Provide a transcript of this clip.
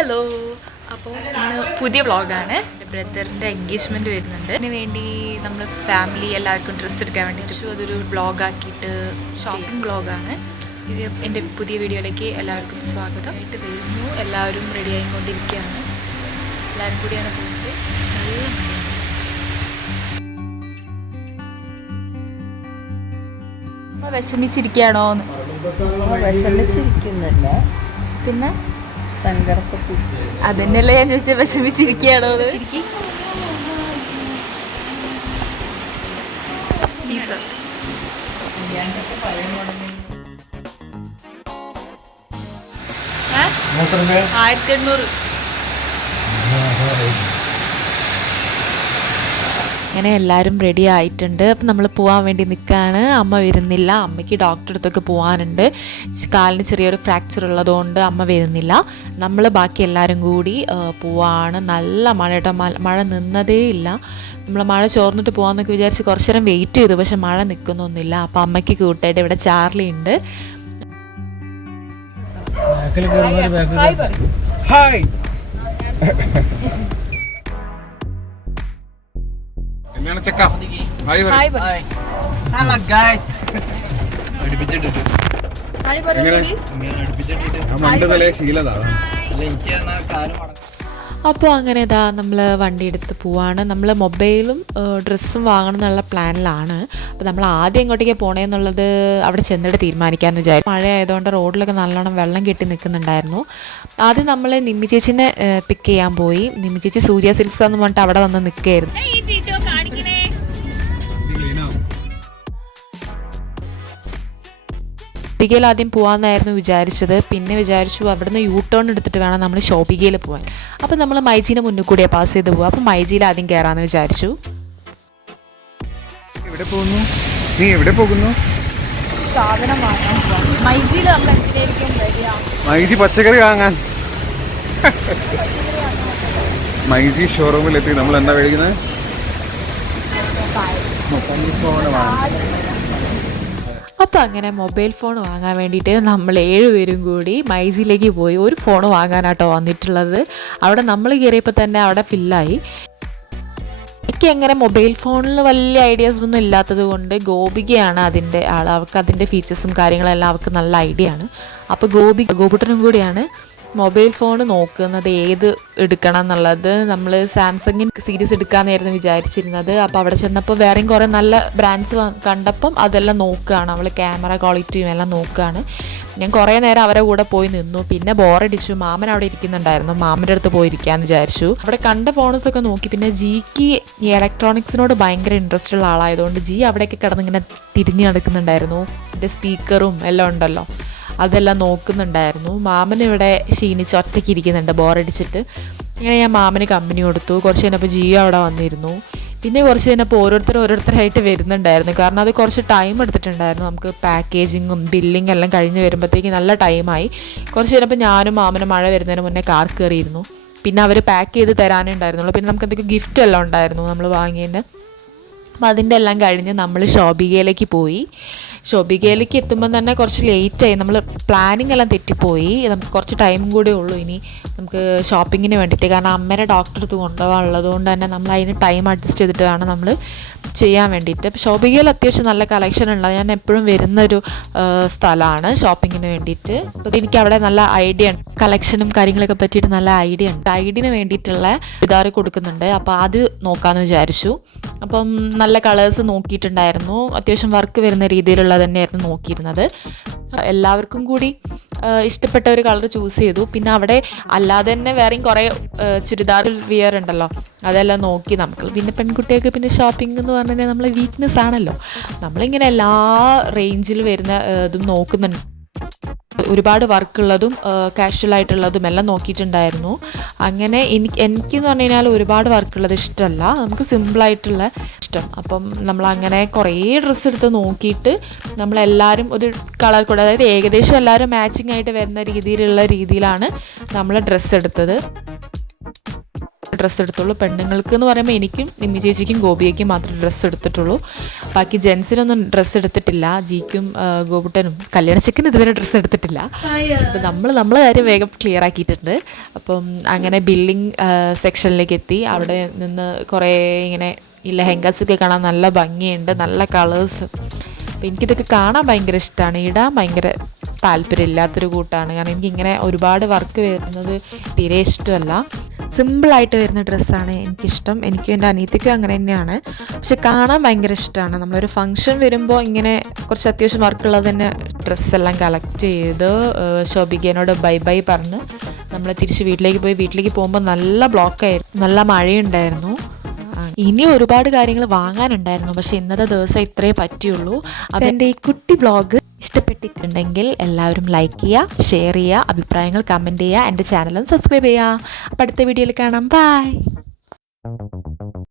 Hello, അപ്പോൾ ഇന്ന് പുതിയ വ്ളോഗാണ്. എൻ്റെ ബ്രദറിൻ്റെ എൻഗേജ്മെൻറ്റ് വരുന്നുണ്ട്. അതിന് വേണ്ടി നമ്മൾ ഫാമിലി എല്ലാവർക്കും ഡ്രസ്സ് എടുക്കാൻ വേണ്ടിയിട്ട് അതൊരു വ്ളോഗാക്കിയിട്ട് ഷോപ്പിംഗ് വ്ളോഗാണ് ഇത്. എൻ്റെ പുതിയ വീഡിയോയിലേക്ക് എല്ലാവർക്കും സ്വാഗതം. ആയിട്ട് വരുന്നു. എല്ലാവരും റെഡി ആയിക്കൊണ്ടിരിക്കുകയാണ്. എല്ലാവരും കൂടിയാണ് പോകുന്നത്. നല്ല മഴ. വിഷമിച്ചിരിക്കുകയാണോ? വിഷമിച്ചിരിക്കുന്നില്ല, പിന്നെ സങ്കടപ്പെട്ടു. അതന്നെയല്ലേ ഞാൻ ചോദിച്ചത്, വിഷമിച്ചിരിക്കുകയാണോ? $1800. അങ്ങനെ എല്ലാവരും റെഡി ആയിട്ടുണ്ട്. അപ്പം നമ്മൾ പോകാൻ വേണ്ടി നിൽക്കുകയാണ്. അമ്മ വരുന്നില്ല. അമ്മയ്ക്ക് ഡോക്ടറെ അടുത്തൊക്കെ പോകാനുണ്ട്. കാലിന് ചെറിയൊരു ഫ്രാക്ചർ ഉള്ളതുകൊണ്ട് അമ്മ വരുന്നില്ല. നമ്മൾ ബാക്കി എല്ലാവരും കൂടി പോവാണ്. നല്ല മഴ കേട്ടോ. മഴ നിന്നതേ ഇല്ല. നമ്മൾ മഴ ചോർന്നിട്ട് പോകാമെന്നൊക്കെ വിചാരിച്ച് കുറച്ച് നേരം വെയിറ്റ് ചെയ്തു. പക്ഷെ മഴ നിൽക്കുന്നൊന്നുമില്ല. അപ്പം അമ്മയ്ക്ക് കൂട്ടായിട്ട് ഇവിടെ ചാർലി ഉണ്ട്. ഹായ്. അപ്പോൾ അങ്ങനെ ഇതാ നമ്മൾ വണ്ടി എടുത്ത് പോവാണ്. നമ്മൾ മൊബൈലും ഡ്രസ്സും വാങ്ങണം എന്നുള്ള പ്ലാനിലാണ്. അപ്പോൾ നമ്മൾ ആദ്യം എങ്ങോട്ടേക്ക് പോകണമെന്നുള്ളത് അവിടെ ചെന്നിട്ട് തീരുമാനിക്കാമെന്ന് വിചാരിച്ചു. മഴ ആയതുകൊണ്ട് റോഡിലൊക്കെ നല്ലോണം വെള്ളം കെട്ടി നിൽക്കുന്നുണ്ടായിരുന്നു. ആദ്യം നമ്മൾ നിമ്മി ചേച്ചിനെ പിക്ക് ചെയ്യാൻ പോയി. നിമ്മി ചേച്ചി സൂര്യ സിൽക്സ് എന്ന് പറഞ്ഞിട്ട് അവിടെ വന്ന് നിൽക്കുകയായിരുന്നു. ഷോപ്പിഗയിൽ ആദ്യം പോകാമെന്നായിരുന്നു വിചാരിച്ചത്. പിന്നെ വിചാരിച്ചു അവിടുന്ന് യൂ ടേൺ എടുത്തിട്ട് വേണം നമ്മൾ ഷോപ്പിഗയിൽ പോകാൻ. അപ്പം നമ്മൾ മൈജീനെ മുന്നിൽ കൂടിയാണ് പാസ് ചെയ്ത് പോകുക. അപ്പം മൈജിയിൽ ആദ്യം കയറാമെന്ന് വിചാരിച്ചു. നീ എവിടെ പോകുന്നു? മൈജി പച്ചക്കറി വാങ്ങാൻ. മൈജി ഷോറൂമിലെത്തി. നമ്മൾ എന്താ മേടിക്കുന്നത്? അപ്പോൾ അങ്ങനെ മൊബൈൽ ഫോൺ വാങ്ങാൻ വേണ്ടിയിട്ട് നമ്മൾ 7 പേരും കൂടി മൈജിയിലേക്ക് പോയി. ഒരു ഫോൺ വാങ്ങാനാട്ടോ വന്നിട്ടുള്ളത്. അവിടെ നമ്മൾ കയറിയപ്പോൾ തന്നെ അവിടെ ഫില്ലായി. എനിക്ക് അങ്ങനെ മൊബൈൽ ഫോണിൽ വലിയ ഐഡിയാസ് ഒന്നും ഇല്ലാത്തത് കൊണ്ട് ഗോപികയാണ് അതിൻ്റെ ആൾ. അവർക്ക് അതിൻ്റെ ഫീച്ചേഴ്സും കാര്യങ്ങളെല്ലാം അവർക്ക് നല്ല ഐഡിയ ആണ്. അപ്പോൾ ഗോപുട്ടനും കൂടിയാണ് മൊബൈൽ ഫോൺ നോക്കുന്നത് ഏത് എടുക്കണം എന്നുള്ളത്. നമ്മൾ സാംസങ്ങിൻ സീരീസ് എടുക്കാമെന്നായിരുന്നു വിചാരിച്ചിരുന്നത്. അപ്പോൾ അവിടെ ചെന്നപ്പോൾ വേറെയും കുറേ നല്ല ബ്രാൻഡ്സ് കണ്ടപ്പം അതെല്ലാം നോക്കുകയാണ്. അവൾ ക്യാമറ ക്വാളിറ്റിയും എല്ലാം നോക്കുകയാണ്. ഞാൻ കുറേ നേരം അവരെ കൂടെ പോയി നിന്നു. പിന്നെ ബോറടിച്ചു. മാമൻ അവിടെ ഇരിക്കുന്നുണ്ടായിരുന്നു. മാമൻ്റെ അടുത്ത് പോയി ഇരിക്കാമെന്ന് വിചാരിച്ചു. അവിടെ കണ്ട ഫോൺസൊക്കെ നോക്കി. പിന്നെ ജിക്ക് ഈ ഇലക്ട്രോണിക്സിനോട് ഭയങ്കര ഇൻട്രസ്റ്റ് ഉള്ള ആളായതുകൊണ്ട് ജി അവിടെയൊക്കെ കിടന്നിങ്ങനെ തിരിഞ്ഞ് നടക്കുന്നുണ്ടായിരുന്നു. എൻ്റെ സ്പീക്കറും എല്ലാം ഉണ്ടല്ലോ, അതെല്ലാം നോക്കുന്നുണ്ടായിരുന്നു. മാമൻ ഇവിടെ ക്ഷീണിച്ച് ഒറ്റയ്ക്ക് ഇരിക്കുന്നുണ്ട് ബോറടിച്ചിട്ട്. ഇങ്ങനെ ഞാൻ മാമന് കമ്പനി കൊടുത്തു. കുറച്ച് കഴിഞ്ഞപ്പോൾ ജിയോ അവിടെ വന്നിരുന്നു. പിന്നെ കുറച്ച് കഴിഞ്ഞപ്പോൾ ഓരോരുത്തരായിട്ട് വരുന്നുണ്ടായിരുന്നു. കാരണം അത് കുറച്ച് ടൈം എടുത്തിട്ടുണ്ടായിരുന്നു. നമുക്ക് പാക്കേജിങ്ങും ബില്ലിങ്ങും എല്ലാം കഴിഞ്ഞ് വരുമ്പോഴത്തേക്ക് നല്ല ടൈമായി. കുറച്ച് കഴിഞ്ഞപ്പോൾ ഞാനും മാമനും മഴ വരുന്നതിന് മുന്നേ കാർ കയറിയിരുന്നു. പിന്നെ അവർ പാക്ക് ചെയ്ത് തരാനേ ഉണ്ടായിരുന്നുള്ളൂ. പിന്നെ നമുക്ക് എന്തൊക്കെ ഗിഫ്റ്റ് എല്ലാം ഉണ്ടായിരുന്നു നമ്മൾ വാങ്ങിയതിൻ്റെ. അപ്പം അതിൻ്റെ എല്ലാം കഴിഞ്ഞ് നമ്മൾ ഷോപ്പിഗയിലേക്ക് പോയി. ഷോപ്പിഗയിലേക്ക് എത്തുമ്പോൾ തന്നെ കുറച്ച് ലേറ്റായി. നമ്മൾ പ്ലാനിങ് എല്ലാം തെറ്റിപ്പോയി. നമുക്ക് കുറച്ച് ടൈം കൂടെ ഉള്ളൂ ഇനി നമുക്ക് ഷോപ്പിങ്ങിന് വേണ്ടിയിട്ട്. കാരണം അമ്മേനെ ഡോക്ടറെ അടുത്ത് കൊണ്ടുപോകാനുള്ളത് കൊണ്ട് തന്നെ നമ്മൾ അതിന് ടൈം അഡ്ജസ്റ്റ് ചെയ്തിട്ട് വേണം നമ്മൾ ചെയ്യാൻ വേണ്ടിയിട്ട്. അപ്പോൾ ഷോപ്പിഗയിൽ അത്യാവശ്യം നല്ല കളക്ഷൻ ഉണ്ട്. ഞാൻ എപ്പോഴും വരുന്നൊരു സ്ഥലമാണ് ഷോപ്പിങ്ങിന് വേണ്ടിയിട്ട്. അപ്പോൾ എനിക്ക് അവിടെ നല്ല ഐഡിയ ഉണ്ട്. കളക്ഷനും കാര്യങ്ങളൊക്കെ പറ്റിയിട്ട് നല്ല ഐഡിയ ഉണ്ട്. ഐഡിയന് വേണ്ടിയിട്ടുള്ള ഇതാറ് കൊടുക്കുന്നുണ്ട്. അപ്പോൾ അത് നോക്കാമെന്ന് വിചാരിച്ചു. അപ്പം നല്ല കളേഴ്സ് നോക്കിയിട്ടുണ്ടായിരുന്നു. അത്യാവശ്യം വർക്ക് വരുന്ന രീതിയിലുള്ള തന്നെയായിരുന്നു നോക്കിയിരുന്നത്. എല്ലാവർക്കും കൂടി ഇഷ്ടപ്പെട്ട ഒരു കളർ ചൂസ് ചെയ്തു. പിന്നെ അവിടെ അല്ലാതെ തന്നെ വേറെയും കുറേ ചുരിദാർ വിയർ ഉണ്ടല്ലോ, അതെല്ലാം നോക്കി. നമുക്ക് പിന്നെ പെൺകുട്ടികൾക്ക് പിന്നെ ഷോപ്പിംഗ് എന്ന് പറഞ്ഞാൽ നമ്മളെ വീക്ക്നെസ് ആണല്ലോ. നമ്മളിങ്ങനെ എല്ലാ റേഞ്ചിൽ വരുന്ന ഇതും നോക്കുന്നുണ്ട്. ഒരുപാട് വർക്കുള്ളതും കാഷ്വലായിട്ടുള്ളതും എല്ലാം നോക്കിയിട്ടുണ്ടായിരുന്നു. അങ്ങനെ എനിക്കെന്ന് പറഞ്ഞു കഴിഞ്ഞാൽ ഒരുപാട് വർക്കുള്ളത് ഇഷ്ടമല്ല. നമുക്ക് സിമ്പിളായിട്ടുള്ള ഇഷ്ടം. അപ്പം നമ്മളങ്ങനെ കുറേ ഡ്രസ്സ് എടുത്ത് നോക്കിയിട്ട് നമ്മളെല്ലാവരും ഒരു കളർ കൂടെ, അതായത് ഏകദേശം എല്ലാവരും മാച്ചിങ് ആയിട്ട് വരുന്ന രീതിയിലാണ് നമ്മൾ ഡ്രസ്സ് എടുത്തത്. ഡ്രസ്സ് എടുത്തുള്ളൂ. പെണ്ണുങ്ങൾക്ക് എന്ന് പറയുമ്പോൾ എനിക്കും നിമ്മി ചേച്ചിക്കും ഗോപിയയ്ക്കും മാത്രമേ ഡ്രസ്സ് എടുത്തിട്ടുള്ളൂ. ബാക്കി ജെൻസിനൊന്നും ഡ്രസ്സ് എടുത്തിട്ടില്ല. ജിക്കും ഗോപുട്ടനും കല്യാണച്ചക്കിന് ഇതുവരെ ഡ്രസ്സ് എടുത്തിട്ടില്ല. അപ്പം നമ്മളെ കാര്യം വേഗം ക്ലിയർ ആക്കിയിട്ടുണ്ട്. അപ്പം അങ്ങനെ ബില്ലിംഗ് സെക്ഷനിലേക്ക് എത്തി. അവിടെ നിന്ന് കുറേ ഇങ്ങനെ ഈ ലെഹങ്കാസൊക്കെ കാണാൻ നല്ല ഭംഗിയുണ്ട്, നല്ല കളേഴ്സ്. അപ്പോൾ എനിക്കിതൊക്കെ കാണാൻ ഭയങ്കര ഇഷ്ടമാണ്. ഇടാൻ ഭയങ്കര താല്പര്യമില്ലാത്തൊരു കൂട്ടാണ്. കാരണം എനിക്കിങ്ങനെ ഒരുപാട് വർക്ക് വരുന്നത് തീരെ ഇഷ്ടമല്ല. സിമ്പിളായിട്ട് വരുന്ന ഡ്രസ്സാണ് എനിക്കിഷ്ടം. എനിക്കും എൻ്റെ അനിയത്തിക്കും അങ്ങനെ തന്നെയാണ്. പക്ഷെ കാണാൻ ഭയങ്കര ഇഷ്ടമാണ്. നമ്മളൊരു ഫംഗ്ഷൻ വരുമ്പോൾ ഇങ്ങനെ കുറച്ച് അത്യാവശ്യം വർക്കുള്ളത് തന്നെ ഡ്രസ്സെല്ലാം കളക്ട് ചെയ്ത് ശോഭികേനോട് ബൈ ബൈ പറഞ്ഞ് നമ്മൾ തിരിച്ച് വീട്ടിലേക്ക് പോകുമ്പോൾ നല്ല ബ്ലോക്കായിരുന്നു, നല്ല മഴയുണ്ടായിരുന്നു. ഇനി ഒരുപാട് കാര്യങ്ങൾ വാങ്ങാനുണ്ടായിരുന്നു. പക്ഷെ ഇന്നത്തെ ദിവസം ഇത്രയേ പറ്റിയുള്ളൂ. അപ്പോൾ എൻ്റെ ഈ കുട്ടി വ്ളോഗ് ഇഷ്ടപ്പെട്ടിട്ടുണ്ടെങ്കിൽ എല്ലാവരും ലൈക്ക് ചെയ്യുക, ഷെയർ ചെയ്യുക, അഭിപ്രായങ്ങൾ കമൻറ്റ് ചെയ്യുക, എൻ്റെ ചാനലും സബ്സ്ക്രൈബ് ചെയ്യുക. അപ്പോൾ അടുത്ത വീഡിയോയിൽ കാണാം. ബൈ.